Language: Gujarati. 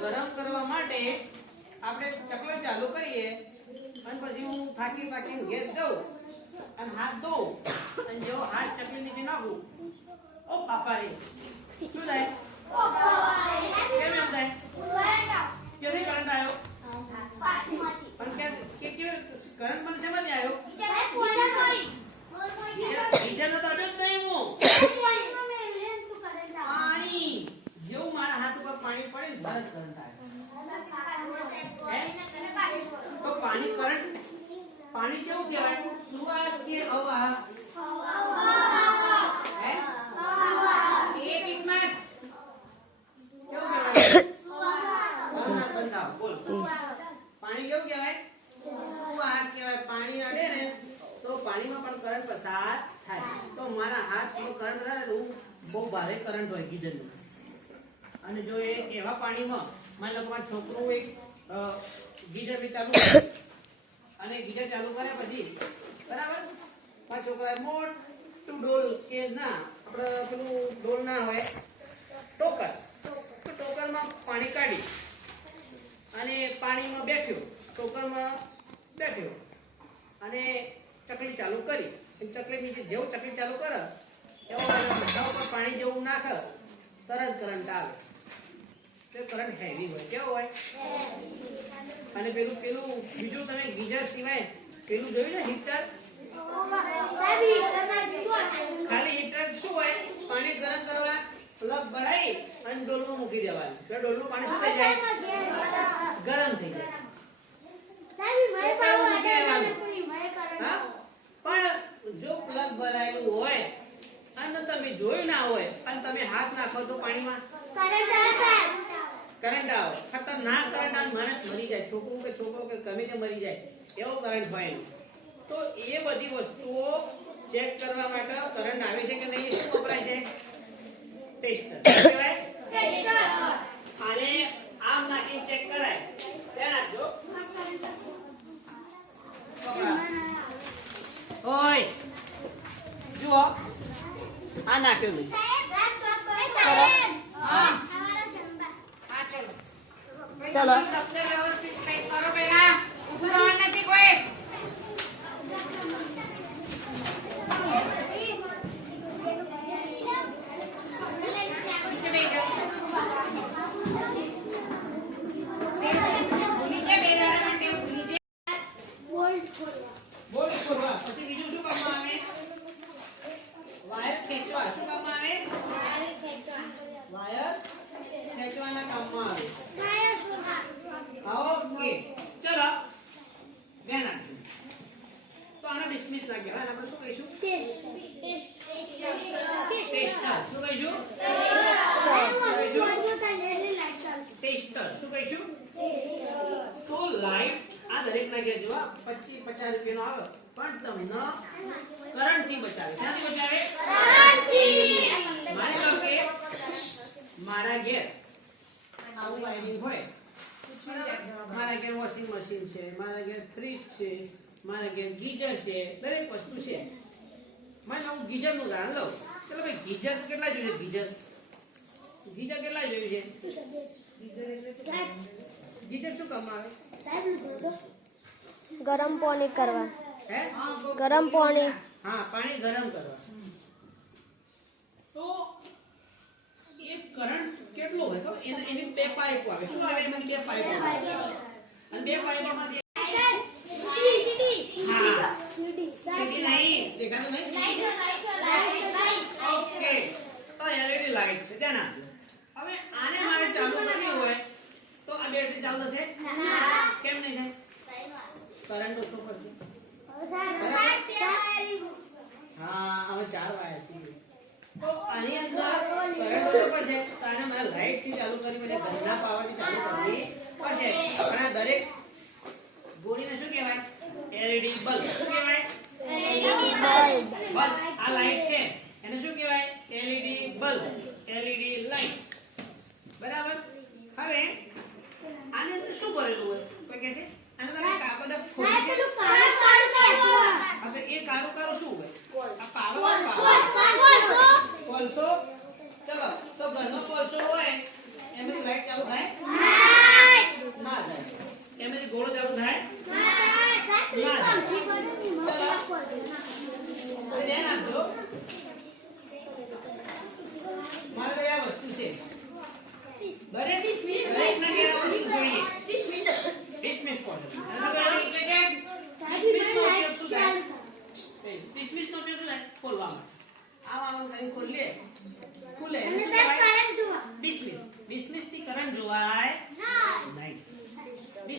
ગરમ કરવા માટે આપણે ચકલા ચાલુ કરીએ અને પછી હું થાકી પાકીને ઘેર જાઉં અને હાથ ધોઉં અને જેવો હાથ ચકલી નીચે નાખું ઓ બાપા રે શું થાય કેમ એમ થાય ક્યાંથી કરંટ આવ્યો પણ કે કરંટ મને શેમાંથી આવ્યો ગીઝર નો તો અડ્યો જ નહીં હું પાણી જેવું મારા હાથ ઉપર પાણી પડે ને તરત કરંટ આવે તો પાણી કરંટ પાણી કેવું કહેવાય સુવાહ કે અવાહ હે એક ઇસ્માત કેવું કહેવાય સુવાહ બોલ પાણી કેવું કહેવાય સુવાહ કહેવાય પાણી અડે ને તો પાણીમાં પણ કરંટ પસાર થાય તો મારા હાથમાં કરંટ થાય તો બહુ ભારે કરંટ હોય ગીઝરનો અને જો એ એવા પાણીમાં માની લો કે મારો છોકરો એક ગીઝર બી ચાલુ કરે અને ગીઝર ચાલુ કરે પછી બરાબર મારા છોકરાએ મોટું ડોલ કે ના આપણે પેલું ડોલ ના હોય ટોકર તો ટોકરમાં પાણી કાઢી અને પાણીમાં બેઠ્યો ટોકરમાં બેઠ્યો અને ચકલી ચાલુ કરી ચકલી નીચે જેવું ચકલી ચાલુ કરે એવું બધા ઉપર પાણી જેવું નાખે તરત કરંટ આવે તો કરંટ હેવી હોય કેવો હોય અને પેલું બીજું તમે ગીઝર સિવાય પેલું જોયું ને હીટર ખાલી હીટર શું હોય પાણી ગરમ કરવા પ્લગ ભરાઈ અને ડોલમાં મૂકી દેવાનું તો ડોલનું પાણી શું થઈ જાય ગરમ થઈ જાય પણ જો પ્લગ ભરાયેલું હોય અને તમે જોયું ના હોય અને તમે હાથ નાખો તો પાણીમાં કરંટ આવે ખતરનાક કરંટ આવે માણસ મરી જાય છોકરો કે ગમે તે મરી જાય એવો કરંટ હોય તો એ બધી વસ્તુઓ ચેક કરવા માટે કરંટ આવે છે કે નહીં શું વપરાય છે ટેસ્ટર કહેવાય અને આમ નાખીને ચેક કરાય ત્યાં નાખજો ઓય જુઓ આ નાખ્યો નહીં ચલો વ્યવસ્થિત કઈ કરો પેલા ઊભું રહેવાનું નથી કોઈ પછી બીજું શું કામમાં આવે વાયર ખેંચવા શું કામમાં આવે વાયર ખેંચવાના કામમાં આવે ઓકે ચલો ધ્યાન રાખજો તો આનો ડિસમિસ લાગ્યો હવે આપણે શું કહીશું ટેસ્ટર શું કહીશું ટેસ્ટર શું કહીશું તો લાઈટ આ દરેક ના ઘેર જોવા 25-50 રૂપિયાનો આવે પણ તમને કરંટ થી બચાવે શાથી બચાવે કરંટ થી માની લો કે મારા ઘેર આવું વાયરિંગ હોય મારા ઘેર વોશિંગ મશીન છે મારા ઘેર ફ્રીજ છે મારા ઘેર ગીઝર છે દરેક વસ્તુ છે માની લો હું ગીઝર નું ઉદાહરણ લઉં ચલો ભાઈ ગીઝર કેટલા જોઈએ ગીઝર કેટલા જોઈએ છે ગીઝર શું કામ આવે ગરમ પાણી કરવા હે ગરમ પાણી હા પાણી ગરમ કરવા તો એ કરંટ કેટલો હોય તો એની બે પાઇપ આવે શું આવે એમાંથી બે પાઇપ આવે અને બે પાઇપમાંથી સીધી નહીં દેખાતું નહીં ઓકે તો એલઈડી લાઈટ છે ત્યાં ના હવે આને મારે ચાલુ કરવી હોય તો આ બેટરી ચાલુ થશે કેમ નહીં થાય કરંટ ઓછો પડશે હા હવે 4 વાયર છે તો આની અંદર કરંટ ઓછો પડશે તો આને મારે લાઈટ થી ચાલુ કરી મને ઘરના પાવર થી ચાલુ કરવી પડશે અને આ દરેક ગોળીને શું કહેવાય એલઈડી બલ્બ શું કહેવાય એલઈડી બલ્બ આ લાઈટ છે એને શું કહેવાય એલઈડી બલ્બ એલઈડી લાઈટ બરાબર હવે આની અંદર શું ભરેલું હોય કોઈ કહે છે આને તમે બધા ખોલી છે હવે એ કારો શું હોય આ પાવર કોલસો ચલો તો ઘરનો કોલસો હોય એમાંથી લાઈટ ચાલુ થાય ના થાય એમાંથી ગોળો ચાલુ થાય તો ધ્યાન આપજો મારે કઈ આ વસ્તુ છે દરેક દરેકના ઘેર આ વસ્તુ જોઈએ ડિસમિસ કોણ ડિસમિસ નો ઉપયોગ શું થાય ખોલવામાં આમાં કરીને ખોલીએ ખુલે ડિસમિસ થી કરંટ જોવાય નહીં